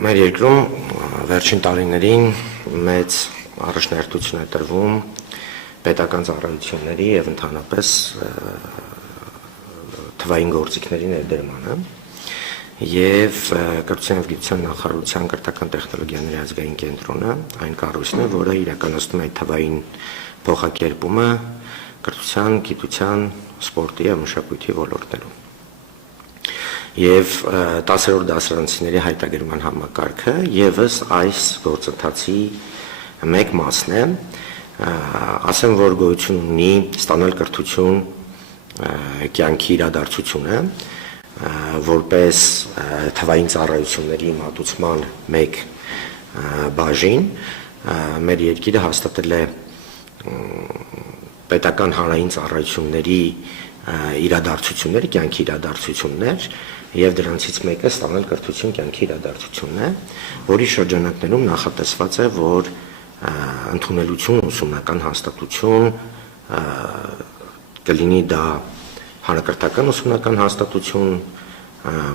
Մեր երկրում վերջին տարիներին մեծ առաջնահերթություն է տրվում պետական ծառայությունների եւ ընդհանրապես թվային գործիքների ներդրմանը եւ կրթության եւ գիտության նախարարության կրթական տեխնոլոգիաների ազգային կենտրոնը այն կառույցն է, որը իրականացնում է թվային փոխակերպումը կրթության, գիտության, սպորտի եւ մշակույթի ոլորտներում։ Եվ 10-րդ դասարանցիների հայտարարման համակարգը եւս այս գործընթացի մեկ մասն է, ասեմ, որ գոյություն ունի ստանալ կրթություն կյանքի իրադարձությունը, որպես թվային ծառայությունների մատուցման մեկ բաժին, մեր երկիրը հաստատել է պետական հանրային ծառայությունների իրադարձություններ, կյանքի իրադարձություններ, եւ դրանցից մեկը ստանալ կրթություն կյանքի իրադարձությունն է, որի շրջանակներում նախատեսված է, որ ընդունելություն ուսումնական հաստատություն կլինի դա հանրակրթական ուսումնական հաստատություն,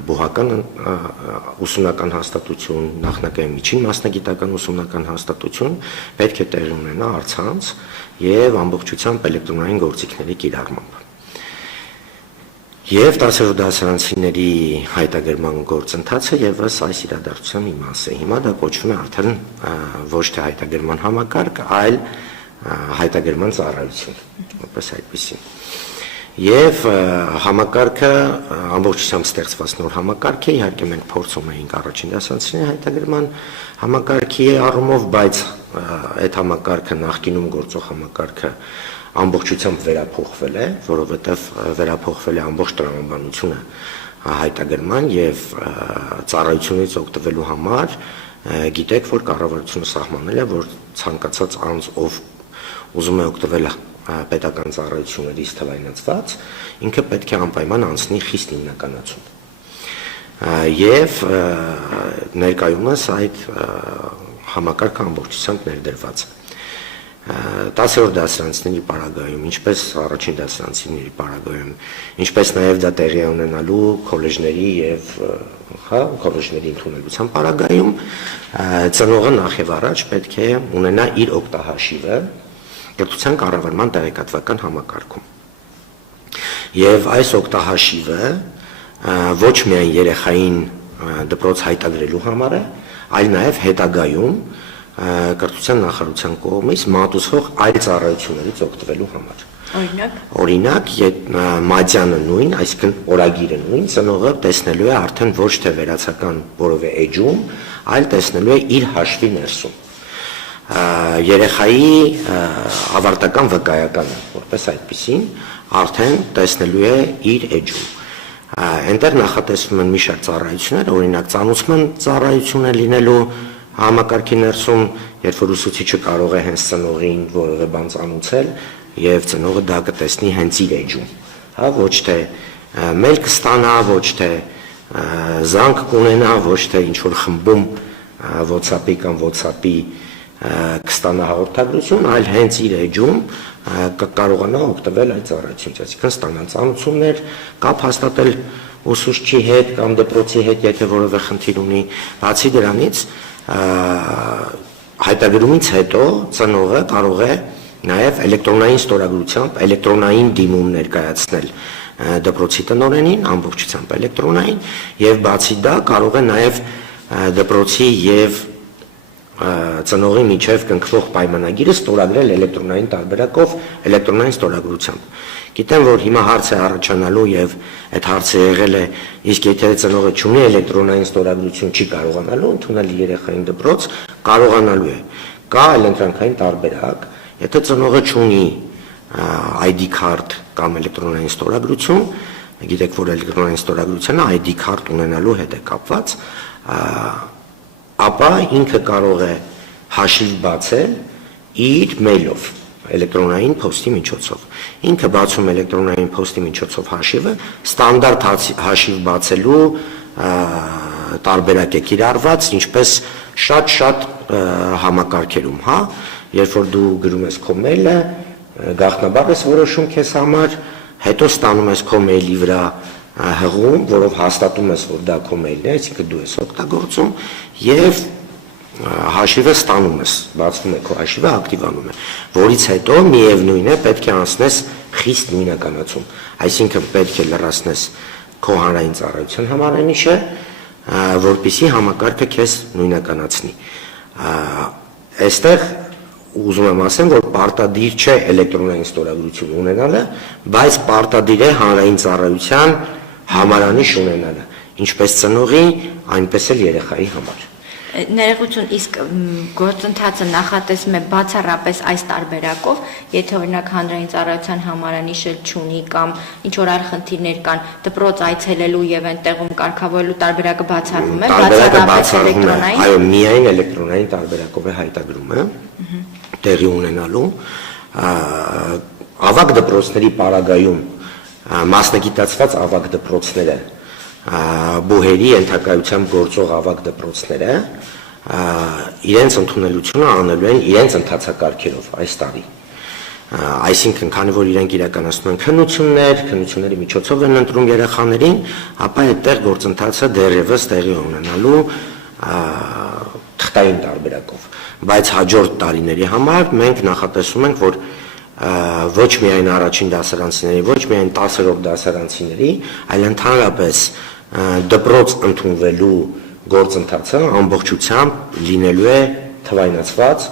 բուհական ուսումնական հաստատություն, նախնական միջին մասնագիտական ուսումնական հաստատություն պետք է տեղի ունենա առցանց եւ ամբողջությամբ էլեկտրոնային գործիքների կիրառմամբ։ Եվ 10-րդ դասարանցիների հայտարարման գործընթացը եւս այս իրադարձության մի մաս է։ Հիմա դա կոչվում է արդեն ոչ թե հայտարարման համակարգ, այլ հայտարարման ծառայություն, որպես այդպեսին։ Եվ համակարգը ամբողջությամբ ստեղծված նոր համակարգ է, իհարկե մենք փորձում էինք առաջին դասարանցիների հայտարարման համակարգի առումով, բայց այդ համակարգը նախկինում գործող համակարգը ամբողջությամբ վերափոխվել է, որովհետև վերափոխվել է ամբողջ տրամաբանությունը հայտարարման եւ ծառայությունից օգտվելու համար գիտեք, որ կառավարությունը սահմանել է, որ ցանկացած անձ, ով ուզում է օգտվել պետական ծառայություններից թվայնացված, ինքը պետք է անպայման անցնի խիստ հիմնականացում։ Եվ ներկայումս այդ համակարգը ամբողջությամբ ներդրված է։ 10-րդ դասարանցիների պարագայում, ինչպես առաջին դասարանցիների պարագայում, ինչպես նաև դա տեղի է ունենալու քոլեջների եւ քոլեջների ընդունելության պարագայում, ծնողը նախ եւ առաջ պետք է ունենա իր օգտահաշիվը կրթության կառավարման տեղեկատվական համակարգում։ Եւ այս օգտահաշիվը ոչ միայն երեխային դպրոց հայտարարելու համար է, այլ նաև հետագայում կրթության նախարարության կողմից մատուցվող այլ ծառայություններից օգտվելու համար։ Օրինակ, մատյանը նույն, այսինքն օրագիրը նույն, ծնողը տեսնելու է արդեն ոչ թե վերացական որևէ էջում, այլ տեսնելու է իր հաշվի ներսում։ Երեխայի ավարտական վկայականը, որպես այդպեսին, արդեն տեսնելու է իր էջում։ Այնտեղ նախատեսվում են մի շարք ծառայություններ, օրինակ ծանուցման ծառայություն է լինելու համակարգի ներսում, երբ որ ուսուցիչը կարող է հենց ծնողին որևէ բան ծանուցել եւ ծնողը դա կտեսնի հենց իր էջում, ոչ թե մեյլ կստանա, ոչ թե զանգ կունենա, ոչ թե ինչ որ խմբում WhatsApp-ի կամ WhatsApp-ի կստանա հաղորդագրություն, այլ հենց իր էջում կկարողանա օգտվել այդ ծառայությունից, այսինքն ստանալ ծանուցումներ, կապ հաստատել ուսուցչի հետ կամ դպրոցի հետ, եթե որևէ խնդիր ունի, բացի դրանից հայտարարումից հետո ծնողը կարող է նաև էլեկտրոնային ստորագրությամբ էլեկտրոնային դիմում ներկայացնել դպրոցի տնօրենին, ամբողջությամբ էլեկտրոնային, եւ բացի դա կարող է նաև դպրոցի եւ ծնողի միջև կնքվող պայմանագիրը ստորագրել էլեկտրոնային տարբերակով, էլեկտրոնային ստորագրությամբ։ Գիտեմ, որ հիմա հարց է առաջանալու եւ այդ հարցը եղել է, իսկ եթե ծնողը չունի էլեկտրոնային ստորագրություն, չի կարողանալու ընդունել երեխային դպրոց, կարողանալու է։ Կա էլեկտրոնային տարբերակ, եթե ծնողը չունի ID card կամ էլեկտրոնային ստորագրություն, գիտեք, որ էլեկտրոնային ստորագրությունը ID card ունենալու հետ է կապված, ապա ինքը կարող է հաշիվ բացել իր մեյլով, էլեկտրոնային փոստի միջոցով։ Ինքը բացում էլեկտրոնային փոստի միջոցով հաշիվը, ստանդարտ հաշիվ բացելու տարբերակ է կիրառված, ինչպես շատ համակարգերում, երբ որ դու գրում ես քո մեյլը, գաղտնաբար ես որոշում քեզ համար, հետո ստանում ես քո մեյլի վրա հղում, որով հաստատում ես, որ դա քո մեյլն է, այսինքն դու ես օգտագործում, եւ հաշիվը ստանում ես, բացվում է քո հաշիվը, ակտիվանում է, որից հետո միևնույն է պետք է անցնես խիստ նույնականացում, այսինքն պետք է լրացնես քո հանրային ծառայության համարանիշը, որպեսզի համակարգը քեզ նույնականացնի։ Այստեղ ուզում եմ ասեմ, որ պարտադիր չէ էլեկտրոնային ստորագրություն ունենալը, բայց պարտադիր է հանրային ծառայության համարանիշ ունենալը, ինչպես ծնողի, այնպես էլ երեխայի համար։ Ներողություն, իսկ գործընթացը նախատեսվում է բացառապես այս տարբերակով, եթե օրինակ հանրային ծառայության համարանիշը չունի կամ ինչ որ այլ խնդիրներ կան, դպրոց այցելելու եւ այնտեղում կարգավորելու տարբերակը բացառվում է, բացառապես էլեկտրոնային։ Այո, միայն էլեկտրոնային տարբերակով է հայտագրումը տեղի ունենալու։ Ավագ դպրոցների պարագայում մասնագիտացված ավագ դպրոցները բուհերի ենթակայությամբ գործող ավագ դպրոցները իրենց ընդունելությունը անելու են իրենց ընթացակարգերով այս տարի։ Այսինքն, քանի որ իրենք իրականացնում են քննությունների միջոցով են ընտրում երեխաներին, ապա այդտեղ գործընթացը դեռևս տեղի ունենալու թղթային տարբերակով։ Բայց հաջորդ տարիների համար մենք նախատեսում ենք, որ ոչ միայն առաջին դասարանցիների, ոչ միայն 10-րդ դասարանցիների, այլ ընդհանրապես դպրոց ընդունվելու գործընթացը ամբողջությամբ լինելու է թվայնացված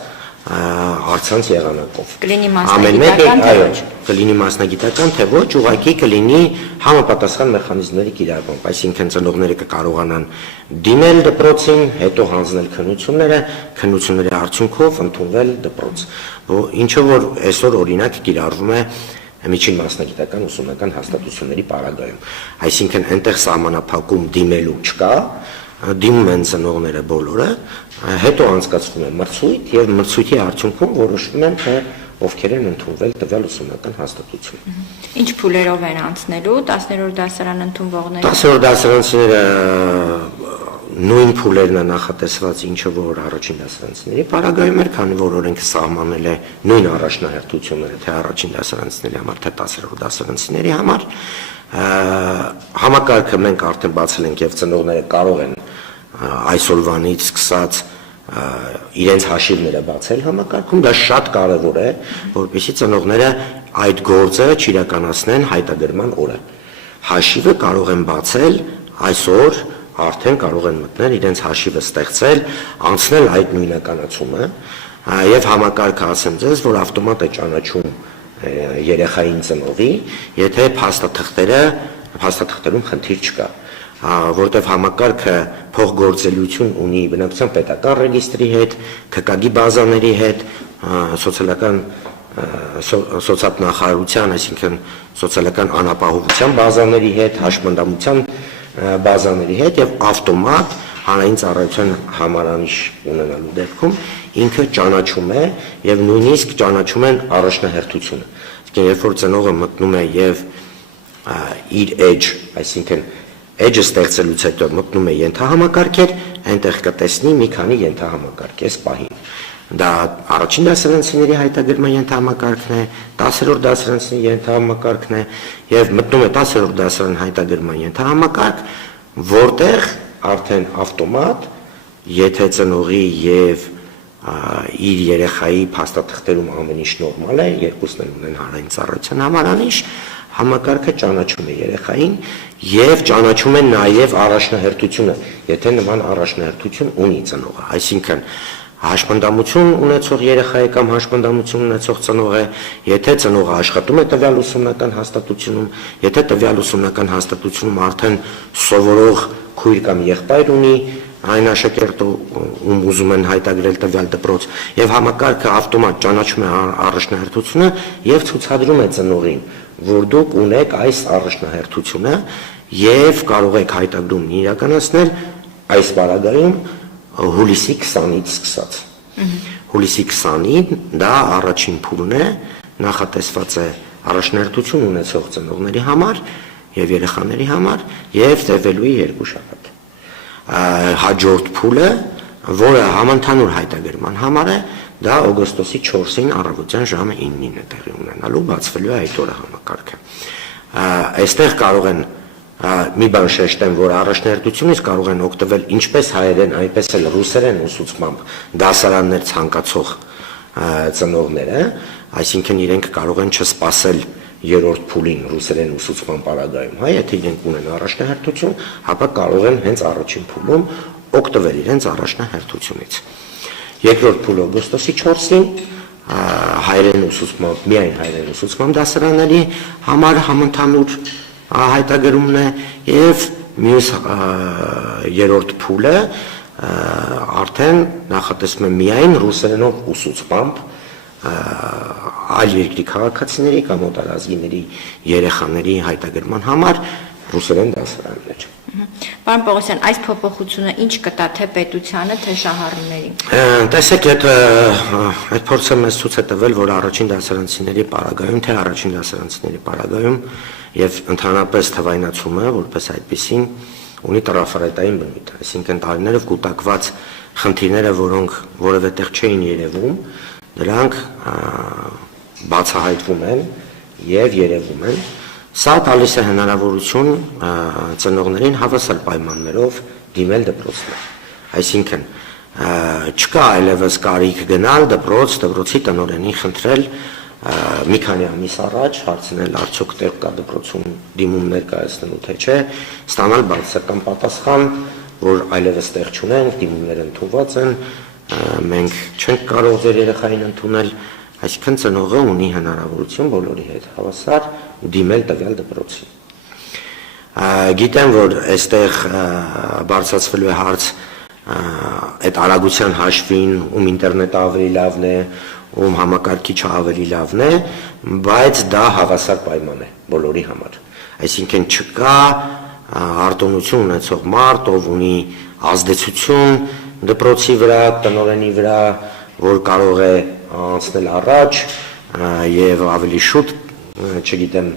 առցանց եղանակով։ Կլինի մասնագիտական, թե ոչ։ Կլինի մասնագիտական, թե ոչ, ուղղակի կլինի համապատասխան մեխանիզմների կիրառմամբ, այսինքն ծնողները կկարողանան դիմել դպրոցին, հետո հանձնել քննությունների արդյունքով ընդունվել դպրոց, ինչը որ այսօր օրինակ կիրառվում է միջին մասնագիտական ուսումնական հաստատությունների պարագայում, այսինքն այնտեղ սահմանափակում դիմելու չկա, դիմում են ծնողները բոլորը, հետո անցկացվում է մրցույթ եւ մրցույթի արդյունքում որոշվում են թե ովքեր են ընդունվել տվյալ ուսումնական հաստատություն։ Ինչ փուլերով են անցնելու 10-րդ դասարան ընդունվողները։ 10-րդ դասարանցիները նույն փուլերն է նախատեսված, ինչը որ առաջին դասարանցիների պարագայում էր, քանի որ օրենքը սահմանել է նույն առաջնահերթությունները թե առաջին դասարանցիների համար, թե 10-րդ դասարանցիների համար։ Համակարգը մենք արդեն բացել ենք եւ ծնողները կարող են այսօրվանից սկսած իրենց հաշիվները բացել համակարգում, դա շատ կարևոր է, որպեսզի ծնողները այդ գործը չիրականացնեն հայտագրման օրը։ Հաշիվը կարող են բացել այսօր, արդեն կարող են մտնել իրենց հաշիվը ստեղծել, անցնել այդ նույնականացումը եւ համակարգը ասեմ ձեզ, որ ավտոմատ է ճանաչում երեխային ծնողի, եթե փաստաթղթերում խնդիր չկա, որտեղ համակարգը փոխգործելություն ունի բնակչության պետական ռեգիստրի հետ, ՔԿԳ-ի բազաների հետ, սոցիալնախարարության, այսինքն սոցիալական անապահովության բազաների հետ, հաշմանդամության բազաների հետ եւ ավտոմատ հանրային ծառայության համարանիշ ունենալու դեպքում ինքը ճանաչում է եւ նույնիսկ ճանաչում են առաջնահերթությունը։ Իսկ երբ որ ծնողը մտնում է եւ իր edge, այսինքն edge-ը ստեղծելուց հետո մտնում է ենթահամակարգեր, այնտեղ կտեսնի մի քանի ենթահամակարգ այս պահին։ Դա առաջին դասարանցիների հայտագրման ենթահամակարգն է, 10-րդ դասարանցիների ենթահամակարգն է եւ մտնում է 10-րդ դասարան հայտագրման ենթահամակարգ, որտեղ արդեն ավտոմատ, եթե ծնողի եւ իր երեխայի փաստաթղթերում ամեն ինչ նորմալ է, երկուսն էլ ունեն հանրային ծառայության համարանիշ, համակարգը ճանաչում է երեխային եւ ճանաչում է նաեւ առաջնահերթությունը, եթե նման առաջնահերթություն ունի ծնողը, այսինքն հաշմանդամություն ունեցող երեխա է կամ հաշմանդամություն ունեցող ծնող է, եթե ծնողը աշխատում է տվյալ ուսումնական հաստատությունում, եթե տվյալ ուսումնական հաստատությունում արդեն սովորող քույր կամ եղբայր ունի, այն աշակերտը ում ուզում են հայտագրել տվյալ դպրոց, եւ համակարգը ավտոմատ ճանաչում է առաջնահերթությունը եւ ցուցադրում է ծնողին, որ դուք ունեք այս առաջնահերթությունը եւ կարող եք հայտագրումն իրականացնել այս պարագայում հուլիսի 20-ից սկսած։ Հուլիսի 20-ին դա առաջին փուլն է, նախատեսված է առաջնահերթություն ունեցող ծնողների համար եւ երեխաների համար եւ տևելու է 2 շաբաթ։ Հաջորդ փուլը, որը համընդհանուր հայտագրման համար է, դա օգոստոսի 4-ին առավոտյան ժամը 9-ին է տեղի ունենալու, բացվելու է այդ օրը համակարգը։ Այստեղ կարող են մի բան շեշտեմ, որ առաջնահերթությունից կարող են օգտվել ինչպես հայերեն, այնպես էլ ռուսերեն ուսուցմամբ դասարաններ ցանկացող ծնողները, այսինքն իրենք կարող են չսպասել երրորդ փուլին ռուսերեն ուսուցման պարագայում, եթե իրենք ունեն առաջնահերթություն, ապա կարող են հենց առաջին փուլում օգտվել իրենց առաջնահերթությունից։ Երկրորդ փուլը օգոստոսի 4-ին հայերեն ուսուցմամբ, միայն հայերեն ուսուցմամբ դասարանների համար համընդհանուր հայտագրումն է եւ մյուս երրորդ փուլը արդեն նախատեսվում է միայն ռուսերենով ուսուցմամբ այլ երկրի քաղաքացիների կամ օտարազգիների երեխաների հայտագրման համար ռուսերեն դասարաններ։ Պարոն Պողոսյան, այս փոփոխությունը ինչ կտա թե պետությանը, թե շահառուներին։ Տեսեք, այդ փորձը մեզ ցույց է տվել, որ առաջին դասարանցիների պարագայում, թե առաջին դասարանցիների պարագայում եւ ընդհանրապես թվայնացումը, որպես այդպեսին, ունի տрафարետային բնույթ, այսինքն տարիներով կուտակված խնդիրները, որոնք որևէ տեղ չէին երևում, դրանք բացահայտվում են եւ երևում են։ Սա տալիս է հնարավորություն ծնողներին հավասար պայմաններով դիմել դպրոցներ։ Այսինքն չկա այլևս կարիք գնալ դպրոցի տնօրենին խնդրել մի քանի ամիս առաջ հարցնել արդյոք տեղ կա դպրոցում դիմումներ կայացնելու թե չէ, ստանալ բացասական պատասխան, որ այլևս տեղ չունենք, դիմումները ընդունված են, մենք չենք կարող ձեր երեխային ընդունել, այսինքն ծնողը ունի հնարավորություն բոլորի հետ հավասար դիմել տվյալ դպրոցին։ Գիտեմ, որ այստեղ բարձրացվելու է հարց այդ արագության հաշվին, ում ինտերնետը ավելի լավն է, ում համակարգիչը ավելի լավն է, բայց դա հավասար պայման է բոլորի համար։ Այսինքն չկա արտոնություն ունեցող մարդ, ով ունի ազդեցություն դպրոցի վրա, տնօրենի վրա, որ կարող է անցնել առաջ եւ ավելի շուտ, չգիտեմ,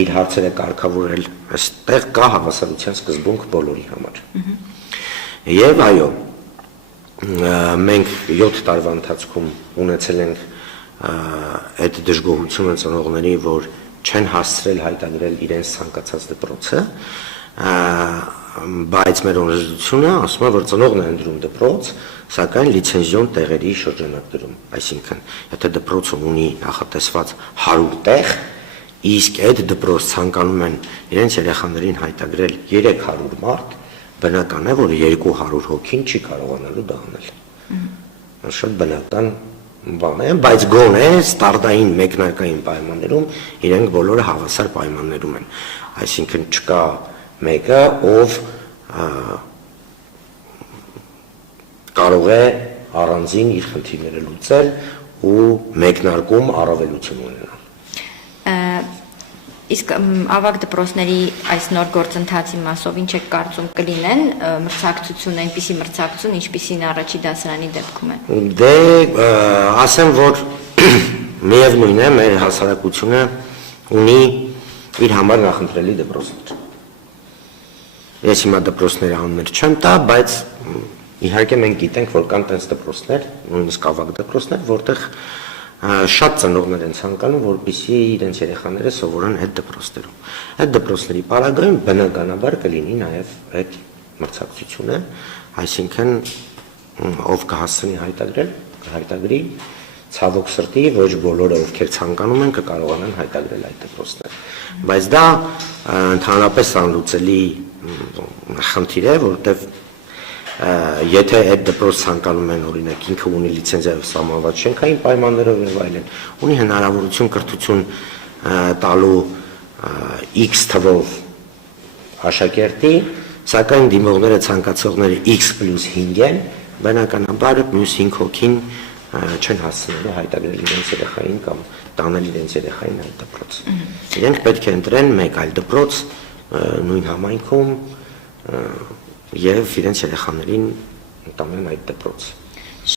իր հարցերը կարգավորել, այստեղ կա հավասարության սկզբունք բոլորի համար։ Եվ այո, մենք 7 տարվա ընթացքում ունեցել ենք այդ դժգոհությունը ծնողների, որ չեն հասցրել հայտարարել իրենց ցանկացած դպրոցը, բայց մեր օրենսդրությունը ասում է, որ ծնողն է ընտրում դպրոց, սակայն լիցենզիոն տեղերի շրջանակներում, այսինքն, եթե դպրոցը ունի նախատեսված 100 տեղ, իսկ այդ դպրոց ցանկանում են իրենց երեխաներին հայտագրել 300 մարդ, բնական է, որ 200 հոգին չի կարողանալու դա անել։ Շատ բնական բան է, բայց գոնե ստարտային մեկնարկային պայմաններում իրենք բոլորը հավասար պայմաններում են, այսինքն չկա մեկը, ով կարող է առանձին իր խնդիրները լուծել ու մեկնարկում առավելություն ունենալ։ Իսկ ավագ դպրոցների այս նոր գործընթացի մասով ինչ եք կարծում կլինեն մրցակցություն, այնպիսի մրցակցություն, ինչպիսին առաջի դասարանի դեպքում է։ Դե ասեմ, որ միևնույն է, մեր հասարակությունը ունի իր համար նախընտրելի դպրոցներ։ Ես հիմա դպրոցների անուններ չեմ տա, բայց իհարկե մենք գիտենք, որ կան տենց դպրոցներ, նույնիսկ ավագ դպրոցներ, որտեղ շատ ծնողներ են ցանկանում, որպեսզի իրենց երեխաները սովորեն այդ դպրոցներում։ Այդ դպրոցների պարագայում բնականաբար կլինի նաև այդ մրցակցությունը, այսինքն ով կհասցնի հայտագրել, կհայտագրի, ցավոք սրտի ոչ բոլորը ովքեր ցանկանում են կկարողանան հայտագրել այդ դպրոցները։ Բայց դա ընդհանրապես անլուծելի խնդիր է, որտեղ եթե այդ դպրոց ցանկանում են օրինակ ինքը ունի լիցենզիայով սահմանված շենքային պայմաններով եւ այլն, ունի հնարավորություն կրթություն տալու X թվով աշակերտի, սակայն դիմողները ցանկացողները X+5 են, բնականաբար մյուս 5 հոգին չեն հասցնելու հայտարարել իրենց երեխային կամ տանել իրենց երեխային այդ դպրոց։ Իրենք պետք է ընտրեն մեկ այլ դպրոց նույն համայնքում եւ իրենց երեխաներին տանեն այդ դպրոց։